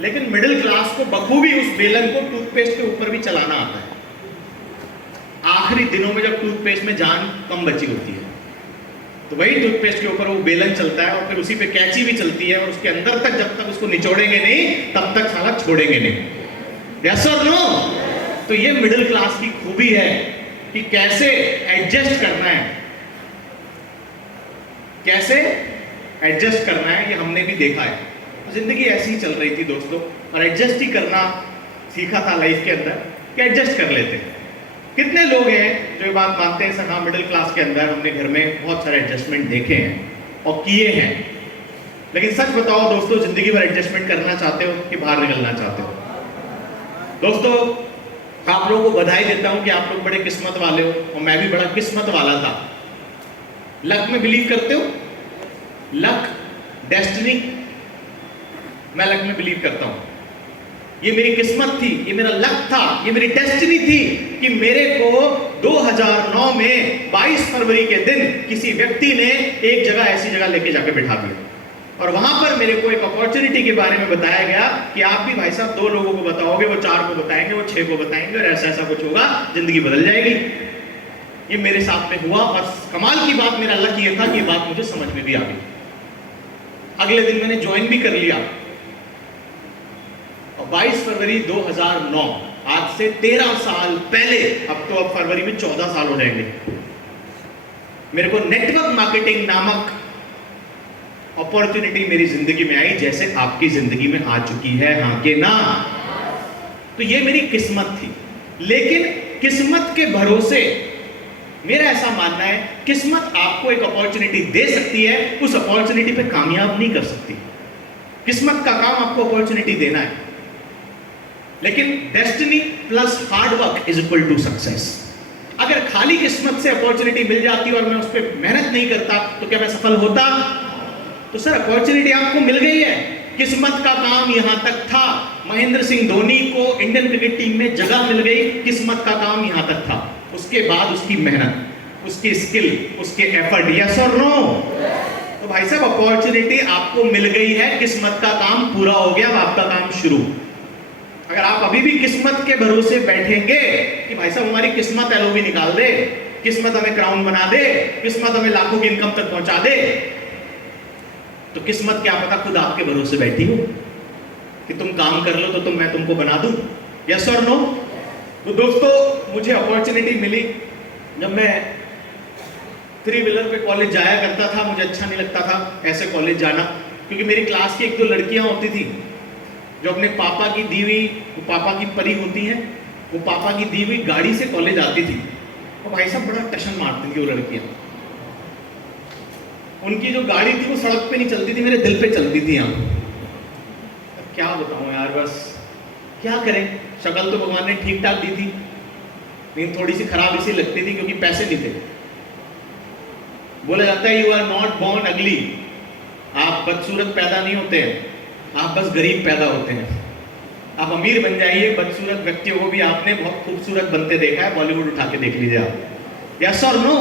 लेकिन middle class को बखूबी उस बेलन को टूथपेस्ट के ऊपर भी चलाना आता है। आखिरी दिनों में जब टूथपेस्ट में जान कम बची होती है तो वही टूथपेस्ट के ऊपर वो बेलन चलता है और फिर उसी पे कैंची भी चलती है और उसके अंदर तक जब तक उसको निचोड़ेंगे नहीं तब तक साला छोड़ेंगे नहीं। यस और नो? तो ये मिडिल क्लास की खूबी है कि कैसे एडजस्ट करना है, कैसे एडजस्ट करना है, ये हमने भी देखा है। तो जिंदगी ऐसी ही चल रही थी दोस्तों, और एडजस्ट ही करना सीखा था लाइफ के अंदर कि एडजस्ट कर लेते हैं। कितने लोग हैं जो ये बात मानते हैं सर हाँ मिडिल क्लास के अंदर हमने घर में बहुत सारे एडजस्टमेंट देखे हैं और किए हैं, लेकिन सच बताओ दोस्तों, जिंदगी भर एडजस्टमेंट करना चाहते हो कि बाहर निकलना चाहते हो? दोस्तों आप लोगों को बधाई देता हूं कि आप लोग बड़े किस्मत वाले हो और मैं भी बड़ा किस्मत वाला था। लक में बिलीव करते हो? Luck, destiny? मैं लक में बिलीव करता हूं। ये मेरी किस्मत थी, ये मेरा लक था, ये मेरी डेस्टिनी थी कि मेरे को 2009 में 22 फरवरी के दिन किसी व्यक्ति ने एक जगह ऐसी जगह लेके जाके बिठा दिया और वहां पर मेरे को एक अपॉर्चुनिटी के बारे में बताया गया कि आप भी भाई साहब 2 लोगों को बताओगे, वो 4 को बताएंगे, वो 6 को बताएंगे और ऐसा ऐसा कुछ होगा, जिंदगी बदल जाएगी। ये मेरे साथ में हुआ और कमाल की बात, मेरा लक ये था कि ये बात मुझे समझ में भी आ गई। अगले दिन मैंने ज्वाइन भी कर लिया और 22 फरवरी 2009, आज से 13 साल पहले, अब फरवरी में 14 साल हो जाएंगे, मेरे को नेटवर्क मार्केटिंग नामक अपॉर्चुनिटी मेरी जिंदगी में आई, जैसे आपकी जिंदगी में आ चुकी है, हाँ के ना? तो ये मेरी किस्मत थी। लेकिन किस्मत के भरोसे मेरा ऐसा मानना है, किस्मत आपको एक अपॉर्चुनिटी दे सकती है, उस अपॉर्चुनिटी पे कामयाब नहीं कर सकती। किस्मत का काम आपको अपॉर्चुनिटी देना है, लेकिन destiny plus hard work is equal to success. अगर खाली किस्मत से अपॉर्चुनिटी मिल जाती और मैं उस पर मेहनत नहीं करता तो क्या मैं सफल होता? तो सर अपॉर्चुनिटी आपको मिल गई है, किस्मत का काम यहां तक था। महेंद्र सिंह धोनी को इंडियन क्रिकेट टीम में जगह मिल गई, किस्मत का काम यहां तक था। उसके बाद उसकी मेहनत, उसकी स्किल, उसके एफर्ट। यस और नो? तो भाई साहब अपॉर्चुनिटी आपको मिल गई है, किस्मत का काम पूरा हो गया, आपका काम शुरू। अगर आप अभी भी किस्मत के भरोसे बैठेंगे कि भाई साहब हमारी किस्मत एलओवी निकाल दे, किस्मत हमें क्राउन बना दे, किस्मत हमें लाखों की इनकम तक पहुंचा दे, तो किस्मत क्या पता खुद आपके भरोसे बैठी हो कि तुम काम कर लो तो मैं तुमको बना दूं। यस और नो? तो दोस्तों मुझे अपॉर्चुनिटी मिली जब मैं 3 व्हीलर पे कॉलेज जाया करता था। मुझे अच्छा नहीं लगता था ऐसे कॉलेज जाना, क्योंकि मेरी क्लास की 1-2 लड़कियां होती थी जो अपने पापा की दी हुई, वो पापा की परी होती हैं, वो पापा की दी हुई गाड़ी से कॉलेज आती थी और भाई साहब बड़ा टशन मारती थी वो लड़कियां। उनकी जो गाड़ी थी वो सड़क पे नहीं चलती थी, मेरे दिल पे चलती थी। यहाँ क्या बताऊं यार, बस क्या करें। शक्ल तो भगवान ने ठीक ठाक दी थी, लेकिन थोड़ी सी खराब इसी लगती थी क्योंकि पैसे नहीं थे। बोला जाता है यू आर नॉट बोर्न अगली, आप बदसूरत पैदा नहीं होते हैं, आप बस गरीब पैदा होते हैं। आप अमीर बन जाइए, बदसूरत व्यक्तियों को भी आपने बहुत खूबसूरत बनते देखा है, बॉलीवुड उठा के देख लीजिए आप। यस और नो?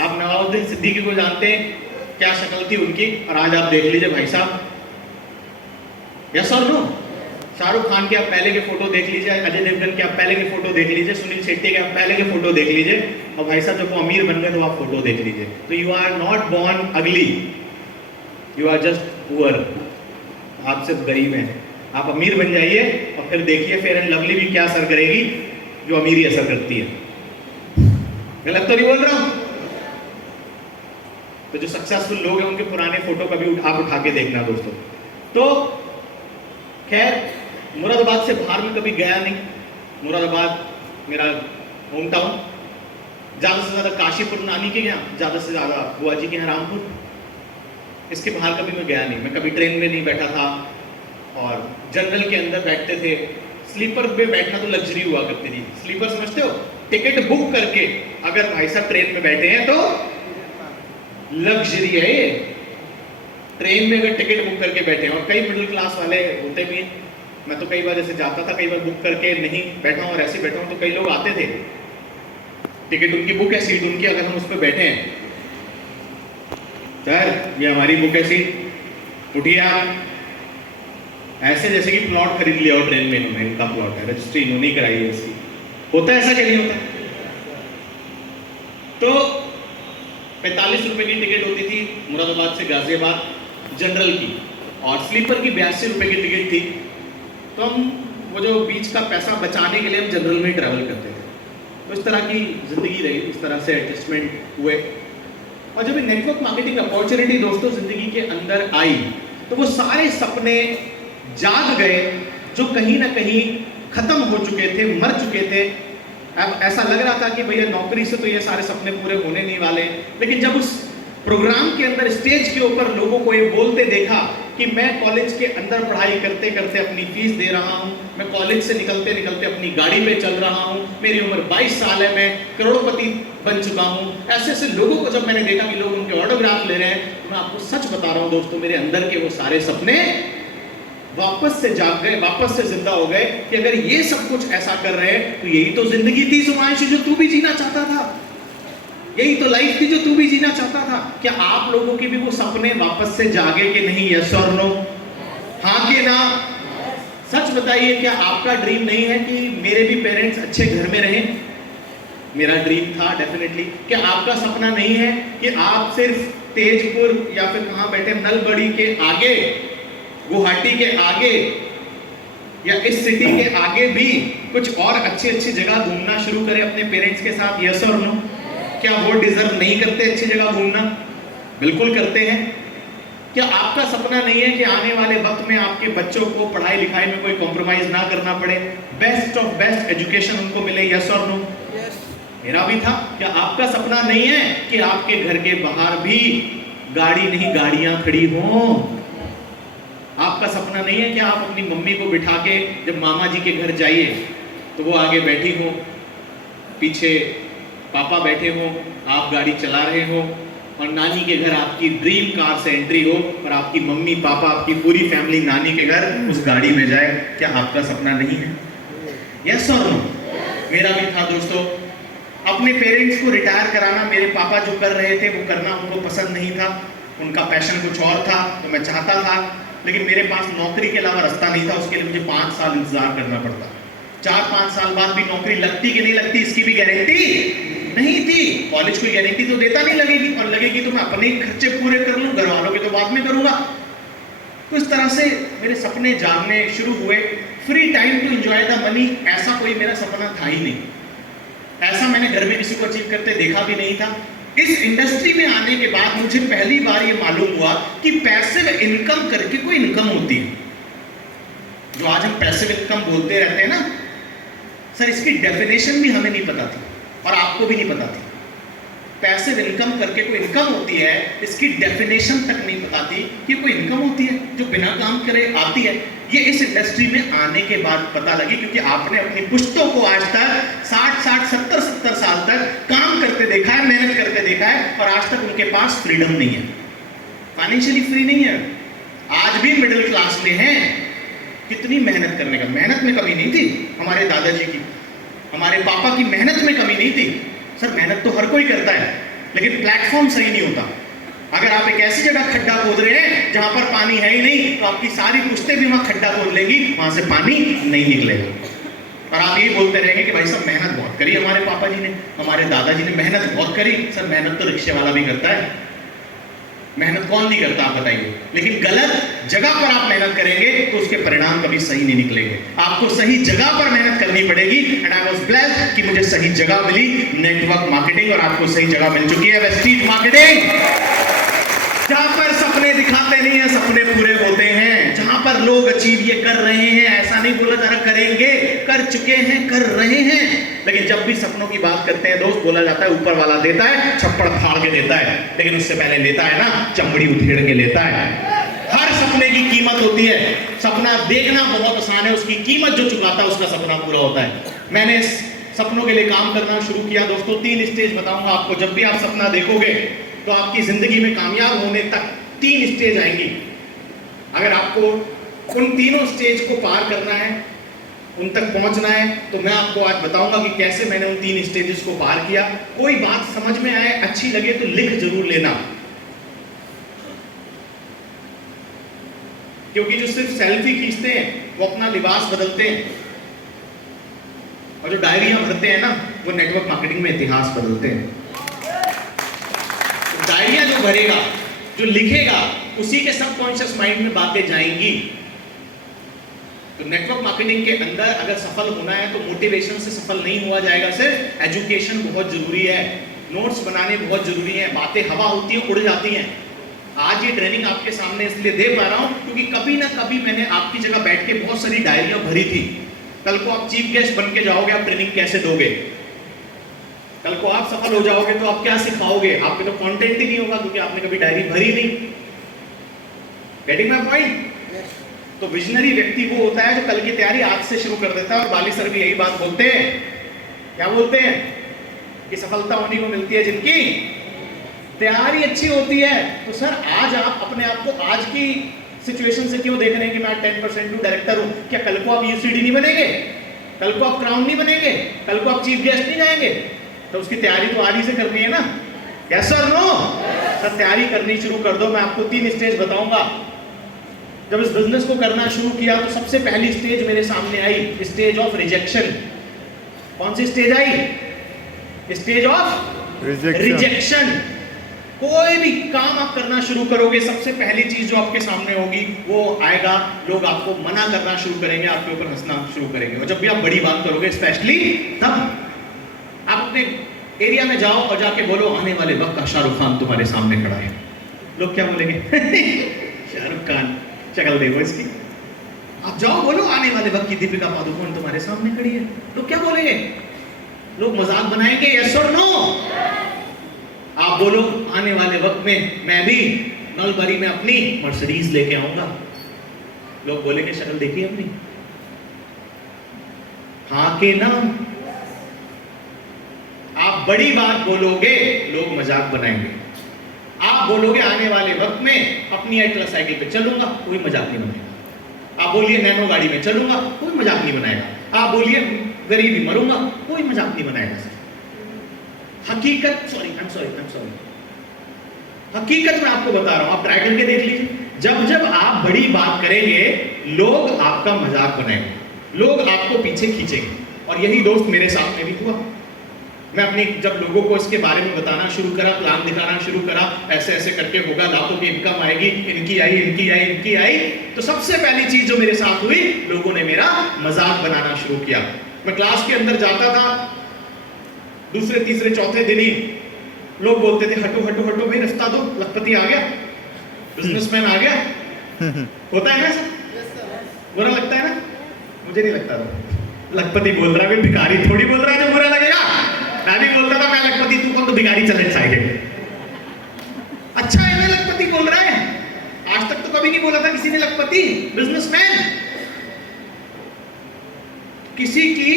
आप नवाजुद्दीन सिद्दीकी को जानते हैं, क्या शक्ल थी उनकी, और आज आप देख लीजिए भाई साहब। यस और नो? शाहरुख खान के आप पहले के फोटो देख लीजिए, अजय देवगन के आप पहले के फोटो देख लीजिए, सुनील शेट्टी के आप पहले के फोटो देख लीजिए, और भाई साहब जब वो अमीर बन गए तो आप फोटो देख लीजिए। तो यू आर नॉट बोर्न अगली, यू आर जस्ट पुअर। आप सिर्फ गरीब हैं। आप अमीर बन जाइए और फिर देखिए फेयर एंड लवली भी क्या असर करेगी, जो अमीरी असर करती है। गलत तो नहीं बोल रहा हूं? तो जो सक्सेसफुल लोग हैं उनके पुराने फोटो कभी आप उठा के देखना दोस्तों। तो खैर मुरादाबाद से बाहर में कभी गया नहीं। मुरादाबाद मेरा होम टाउन, ज़्यादा से ज़्यादा काशीपुर नानी के यहाँ, ज़्यादा से ज़्यादा बुआ जी के यहाँ रामपुर, इसके बाहर कभी मैं गया नहीं। मैं कभी ट्रेन में नहीं बैठा था और जनरल के अंदर बैठते थे। स्लीपर में बैठना तो लग्जरी हुआ करती थी। स्लीपर समझते हो? टिकट बुक करके अगर भाई साहब ट्रेन में बैठे हैं तो लग्जरी है ये। ट्रेन में अगर टिकट बुक करके बैठे हैं, और कई मिडिल क्लास वाले होते भी हैं, मैं तो कई बार ऐसे जाता था, कई बार बुक करके नहीं बैठा हूँ और ऐसे बैठा हूँ, तो कई लोग आते थे, टिकट उनकी बुक है, सीट उनकी, अगर हम उस पर बैठे हैं, सर ये हमारी बुक है सीट, उठिए आप, ऐसे जैसे कि प्लॉट खरीद लिया और ट्रेन में इन्होंने, इनका प्लॉट है, रजिस्ट्री इन्होंने ही कराई है इसकी। होता है ऐसा कि नहीं होता? तो 45 रुपए की टिकट होती थी मुरादाबाद से गाजियाबाद जनरल की, और स्लीपर की 82 रुपए की टिकट थी। तो हम वो जो बीच का पैसा बचाने के लिए हम जनरल में ट्रैवल करते थे। तो इस तरह की जिंदगी रही, इस तरह से एडजस्टमेंट हुए। और जब नेटवर्क मार्केटिंग अपॉर्चुनिटी दोस्तों जिंदगी के अंदर आई, तो वो सारे सपने जाग गए जो कहीं ना कहीं खत्म हो चुके थे, मर चुके थे। अब ऐसा लग रहा था कि भैया नौकरी से तो ये सारे सपने पूरे होने नहीं वाले। लेकिन जब उस प्रोग्राम के अंदर स्टेज के ऊपर लोगों को ये बोलते देखा कि मैं कॉलेज के अंदर पढ़ाई करते करते अपनी फीस दे रहा हूँ, मैं कॉलेज से निकलते निकलते अपनी गाड़ी पे चल रहा हूँ, मेरी उम्र 22 साल है, मैं करोड़पति बन चुका हूँ, ऐसे ऐसे लोगों को जब मैंने देखा कि लोग उनके ऑटोग्राफ ले रहे हैं, तो मैं आपको सच बता रहा हूँ दोस्तों, मेरे अंदर के वो सारे सपने वापस से जाग गए, वापस से जिंदा हो गए कि अगर ये सब कुछ ऐसा कर रहे हैं तो यही तो जिंदगी थी सुमांशु जो तू भी जीना चाहता था, यही तो लाइफ थी जो तू भी जीना चाहता था। क्या आप लोगों के भी वो सपने वापस से जागे कि नहीं? यस और नो, हाँ कि ना? सच बताइए, क्या आपका ड्रीम नहीं है कि मेरे भी पेरेंट्स अच्छे घर में रहें? मेरा ड्रीम था डेफिनेटली। क्या आपका सपना नहीं है कि आप सिर्फ तेजपुर या फिर कहां बैठे नलबड़ी के आगे, गुवाहाटी के आगे या इस सिटी के आगे भी कुछ और अच्छी अच्छी जगह घूमना शुरू करें अपने पेरेंट्स के साथ? यस और नो? क्या वो डिजर्व नहीं करते अच्छी जगह घूमना? बिल्कुल करते हैं। क्या आपका सपना नहीं है कि आने वाले वक्त में आपके बच्चों को पढ़ाई लिखाई में कोई कॉम्प्रोमाइज ना करना पड़े, बेस्ट ऑफ बेस्ट एजुकेशन उनको मिले? यस और नो? मेरा भी था। क्या आपका सपना नहीं है कि आपके घर के बाहर भी गाड़ी नहीं गाड़ियां खड़ी हों? आपका सपना नहीं है कि आप अपनी मम्मी को बिठा के जब मामा जी के घर जाइए तो वो आगे बैठी हो, पीछे पापा बैठे हो, आप गाड़ी चला रहे हो, और नानी के घर आपकी ड्रीम कार से एंट्री हो और आपकी मम्मी पापा आपकी पूरी फैमिली नानी के घर उस गाड़ी में जाए? क्या आपका सपना नहीं है? यस और नो? मेरा भी था दोस्तों। अपने पेरेंट्स को रिटायर कराना, मेरे पापा जो कर रहे थे वो करना उनको पसंद नहीं था, उनका पैशन कुछ और था, तो मैं चाहता था, लेकिन मेरे पास नौकरी के अलावा रास्ता नहीं था। उसके लिए मुझे 5 साल इंतजार करना पड़ता। 4-5 साल बाद भी नौकरी लगती कि नहीं लगती इसकी भी गारंटी नहीं थी। कॉलेज कोई गारंटी तो देता नहीं लगेगी, और लगेगी तो मैं अपने खर्चे पूरे कर लूं, घर वालों के तो बाद में करूंगा। तो इस तरह से मेरे सपने जागने शुरू हुए। Free time to enjoy the money, ऐसा कोई मेरा सपना था ही नहीं। ऐसा मैंने घर में किसी को अचीव करते देखा भी नहीं था। इस इंडस्ट्री में आने के बाद मुझे पहली बार ये मालूम हुआ कि पैसिव इनकम करके कोई इनकम होती है। जो आज हम पैसिव इनकम बोलते रहते हैं ना सर, इसकी डेफिनेशन भी हमें नहीं पता थी और आपको भी नहीं पता थी। पैसिव इनकम करके कोई इनकम होती है, इसकी डेफिनेशन तक नहीं पता थी कि कोई इनकम होती है जो बिना काम करे आती है। ये इस इंडस्ट्री में आने के बाद पता लगी, क्योंकि आपने अपनी पुश्तों को आज तक 60-60, 70-70 साल तक काम करते देखा है, मेहनत करते देखा है, और आज तक उनके पास फ्रीडम नहीं है, फाइनेंशियली फ्री नहीं है। आज भी मिडिल क्लास में हैं। कितनी मेहनत करने का, मेहनत में कमी नहीं थी हमारे दादाजी की, हमारे पापा की मेहनत में कमी नहीं थी। सर मेहनत तो हर कोई करता है, लेकिन प्लेटफॉर्म सही नहीं होता। अगर आप एक ऐसी जगह खड्डा खोद रहे हैं जहां पर पानी है ही नहीं, तो आपकी सारी पुश्तें भी वहां खड्डा खोद लेंगी, वहां से पानी नहीं निकलेगा। और आप यही बोलते रहेंगे कि भाई सब मेहनत बहुत करी हमारे पापा जी ने, हमारे दादाजी ने मेहनत बहुत करी। सर मेहनत तो रिक्शे वाला भी करता है, मेहनत कौन नहीं करता आप बताइए। लेकिन गलत जगह पर आप मेहनत करेंगे तो उसके परिणाम कभी सही नहीं निकलेंगे। आपको सही जगह पर मेहनत करनी पड़ेगी। एंड आई वाज ब्लेस्ड कि मुझे सही जगह मिली, नेटवर्क मार्केटिंग, और आपको सही जगह मिल चुकी है वेस्टीज मार्केटिंग, जहां पर सपने दिखाते नहीं है, सपने पूरे होते हैं। जहां पर लोग अचीव ये कर रहे हैं, ऐसा नहीं बोला जा रहा करेंगे, कर चुके हैं, कर रहे हैं। लेकिन जब भी सपनों की बात करते हैं दोस्त, बोला जाता है ऊपर वाला देता है, छप्पड़ फाड़ के देता है, लेकिन उससे पहले लेता है ना चमड़ी उधेड़ के लेता है। हर सपने की कीमत होती है। सपना देखना बहुत आसान है, उसकी कीमत जो चुकाता है उसका सपना पूरा होता है। मैंने सपनों के लिए काम करना शुरू किया दोस्तों। 3 स्टेज बताऊंगा आपको। जब भी आप सपना देखोगे तो आपकी जिंदगी में कामयाब होने तक 3 स्टेज आएंगी। अगर आपको उन तीनों स्टेज को पार करना है, उन तक पहुंचना है, तो मैं आपको आज बताऊंगा कि कैसे मैंने उन 3 स्टेजेस को पार किया। कोई बात समझ में आए, अच्छी लगे तो लिख जरूर लेना। क्योंकि जो सिर्फ सेल्फी खींचते हैं वो अपना लिबास बदलते हैं, और जो डायरियां भरते हैं ना वो नेटवर्क मार्केटिंग में इतिहास बदलते हैं। तो डायरियां जो भरेगा, जो लिखेगा, उसी के सबकॉन्शियस माइंड में बातें जाएंगी। तो नेटवर्क मार्केटिंग के अंदर अगर सफल होना है तो मोटिवेशन से सफल नहीं हुआ जाएगा, सिर्फ एजुकेशन बहुत जरूरी है, नोट्स बनाने बहुत जरूरी है। बातें हवा होती हैं, उड़ जाती हैं। आज ये ट्रेनिंग आपके सामने इसलिए दे पा रहा हूं क्योंकि कभी ना कभी मैंने आपकी जगह बैठ के बहुत सारी डायरियां भरी थी। कल को आप चीफ गेस्ट बन के जाओगे, आप ट्रेनिंग कैसे दोगे? कल को आप सफल हो जाओगे तो आप क्या सिखाओगे? आपके तो कंटेंट ही नहीं होगा क्योंकि आपने कभी डायरी भरी नहीं। Getting my point? तो विजनरी व्यक्ति वो होता है जो कल की तैयारी आज से शुरू कर देता है। और बाली सर भी यही बात बोलते हैं, क्या बोलते हैं कि सफलता उन्हीं को मिलती है जिनकी तैयारी अच्छी होती है। तो सर आज आप अपने आप को आज की सिचुएशन से क्यों देख रहे हैं कि मैं 10% हूं, डायरेक्टर हूं? क्या कल को आप यूसीडी नहीं बनेंगे? कल को आप क्राउन नहीं बनेंगे? कल को आप चीफ गेस्ट नहीं जाएंगे? तो उसकी तैयारी तो आज ही से करनी है ना। Yes sir, no sir? तैयारी करनी शुरू कर दो। मैं आपको 3 स्टेज बताऊंगा। जब इस बिजनेस को करना शुरू किया तो सबसे पहली स्टेज मेरे सामने आई, स्टेज ऑफ रिजेक्शन। कौन सी स्टेज आई? Stage of rejection. कोई भी काम आप करना शुरू करोगे, सबसे पहली चीज जो आपके सामने होगी वो आएगा, लोग आपको मना करना शुरू करेंगे, आपके ऊपर हंसना शुरू करेंगे। और जब भी आप बड़ी बात करोगे, स्पेशली तब आप अपने एरिया में जाओ और जाके बोलो आने वाले वक्त का शाहरुख खान तुम्हारे सामने खड़ा है। लोग क्या बोलेंगे? शाहरुख खान, शक्ल देखो इसकी। आप जाओ बोलो आने वाले वक्त की दीपिका पादुकोण तुम्हारे सामने खड़ी है। लोग क्या बोलेंगे? लोग मजाक बनाएंगे, यस और नो? आप बोलो आने वाले वक्त में मैं भी नलबरी में अपनी मर्सिडीज लेके आऊंगा। लोग बोलेंगे शक्ल देखिए अपनी, हाँ के ना? आप बड़ी बात बोलोगे, लोग मजाक बनाएंगे। आप बोलोगे आने वाले वक्त में अपनी एटलस साइकिल पे चलूंगा, कोई मजाक नहीं बनाएगा। आप बोलिए नैनो गाड़ी में चलूंगा, कोई मजाक नहीं बनाएगा। आप बोलिए गरीबी मरूंगा, कोई मजाक नहीं बनाएगा। हकीकत, सॉरी हकीकत मैं आपको बता रहा हूं, आप ट्राई करके देख लीजिए। जब जब आप बड़ी बात करेंगे, लोग आपका मजाक बनाएंगे, लोग आपको पीछे खींचेंगे। और यही दोस्त मेरे साथ में भी हुआ। मैं अपनी जब लोगों को इसके बारे में बताना शुरू करा, प्लान दिखाना शुरू करा, ऐसे ऐसे करके होगा, लाखों की इनकम आएगी, इनकी आई, इनकी आई, इनकी आई, तो सबसे पहली चीज जो मेरे साथ हुई, लोगों ने मेरा मजाक बनाना शुरू किया। मैं क्लास के अंदर जाता था, दूसरे तीसरे चौथे दिन ही लोग बोलते थे हटो हटो हटो भाई, रास्ता दो, लखपति आ गया, बिजनेसमैन आ गया। होता है ना सर? बुरा लगता है ना? मुझे नहीं लगता था। लखपति बोल रहा है, भिखारी थोड़ी बोल रहा है जो बुरा लगेगा। मैं भी बोलता था मैं लखपति, तू कौन? तो भिखारी चले खाएंगे। अच्छा है ना लखपति बोल रहा है? आज तक तो कभी नहीं बोला था किसी ने लखपति, बिजनेसमैन। किसी की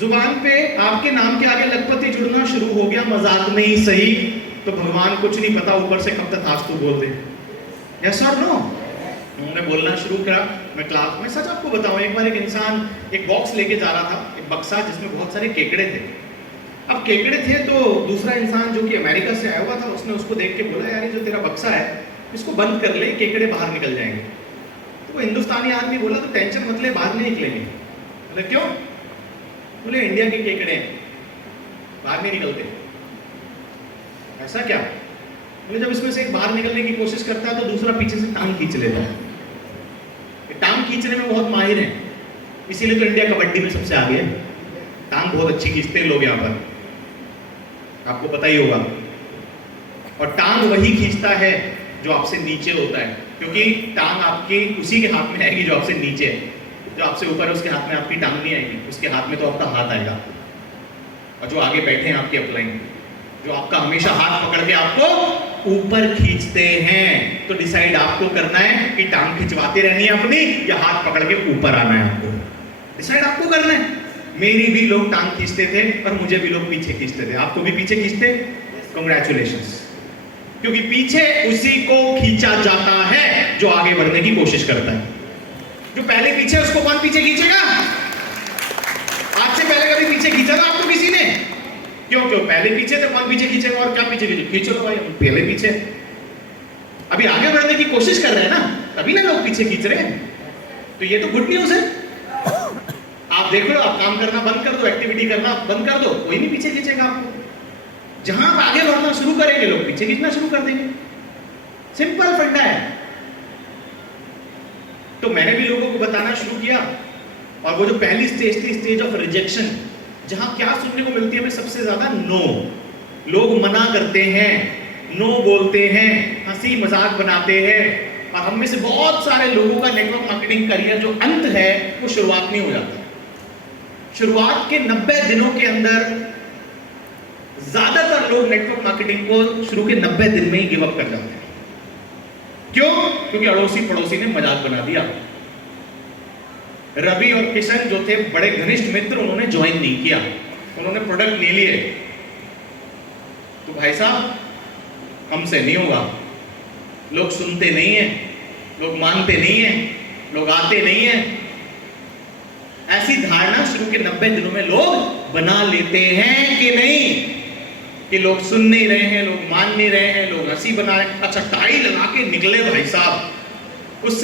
जुबान पे आपके नाम के आगे लखपति जुड़ना शुरू हो गया, मजाक में ही सही, तो भगवान कुछ नहीं पता ऊपर से कब तक आज तो बोल दे। यस और नो? उन्होंने बोलना शुरू करा। मैं क्लास में सच आपको बताऊं, एक बार एक इंसान एक बॉक्स लेके जा रहा था, एक बक्सा जिसमें बहुत सारे केकड़े थे। अब केकड़े थे तो दूसरा इंसान जो कि अमेरिका से आया हुआ था, उसने उसको देख के बोला यार ये जो तेरा बक्सा है इसको बंद कर ले, केकड़े बाहर निकल जाएंगे। तो वो हिंदुस्तानी आदमी बोला तो टेंशन मत ले, बाहर नहीं निकलेंगे। बोले क्यों? बोले इंडिया के केकड़े हैं, बाहर नहीं निकलते। ऐसा क्या? बोले जब इसमें से एक बाहर निकलने की कोशिश करता है तो दूसरा पीछे से टांग खींच लेता है। टांग खींचने में बहुत माहिर है, इसीलिए तो इंडिया कबड्डी में सबसे आगे है। टांग बहुत अच्छी खींचते हैं लोग यहाँ पर, आपको पता ही होगा। और टांग वही खींचता है जो आपसे नीचे होता है, क्योंकि टांग आपके उसी के हाथ में आएगी जो आपसे नीचे है। जो आपसे ऊपर है उसके हाथ में आपकी टांग नहीं आएगी, उसके हाथ में तो आपका हाथ आएगा। और जो आगे बैठे हैं आपके अपलाइन, जो आपका हमेशा हाथ पकड़ के आपको ऊपर खींचते हैं, तो डिसाइड आपको करना है कि टांग खिंचवाते रहनी है अपनी या हाथ पकड़ के ऊपर आना है। आपको डिसाइड आपको करना है। मेरी भी लोग टांग खींचते थे और मुझे भी लोग पीछे खींचते थे। आपको भी पीछे खींचते? कांग्रेचुलेशंस, क्योंकि पीछे उसी को खींचा जाता है जो आगे बढ़ने की कोशिश करता है। जो पहले पीछे, उसको कौन पीछे खींचेगा? आज से पहले कभी पीछे खींचा था आपको किसी ने? क्यों क्यों? पहले पीछे थे, कौन पीछे खींचेगा? और क्या पीछे खींचो? खींचो तो भाई, पहले पीछे। अभी आगे बढ़ने की कोशिश कर रहे हैं ना, तभी ना लोग पीछे खींच रहे हैं। तो ये तो गुड न्यूज है। आप देख लो, आप काम करना बंद कर दो, एक्टिविटी करना बंद कर दो, कोई नहीं पीछे खींचेगा आपको। जहां आप आगे बढ़ना शुरू करेंगे लोग पीछे खींचना शुरू कर देंगे। सिंपल फंडा है। तो मैंने भी लोगों को बताना शुरू किया, और वो जो पहली स्टेज थी, स्टेज ऑफ रिजेक्शन, जहां क्या सुनने को मिलती है हमें सबसे ज्यादा? नो। लोग मना करते हैं, नो बोलते हैं, हंसी मजाक बनाते हैं, और हम में से बहुत सारे लोगों का नेटवर्क मार्केटिंग करियर जो अंत है वो शुरुआत में हो जाता है। शुरुआत के 90 दिनों के अंदर ज्यादातर लोग नेटवर्क मार्केटिंग को शुरू के 90 दिन में ही गिव अप कर जाते हैं। क्यों? क्योंकि अड़ोसी पड़ोसी ने मजाक बना दिया। रवि और किशन जो थे बड़े घनिष्ठ मित्र, उन्होंने ज्वाइन नहीं किया, उन्होंने प्रोडक्ट नहीं लिए। तो भाई साहब, हमसे नहीं होगा। लोग सुनते नहीं हैं, लोग मानते नहीं हैं, लोग आते नहीं हैं। ऐसी धारणा शुरू के 90 दिनों में लोग बना लेते हैं कि नहीं, कि लोग सुन नहीं रहे हैं, लोग मान नहीं रहे हैं, लोग हंसी बना रहे हैं। अच्छा, टाई लगा के निकले भाई साहब, उससे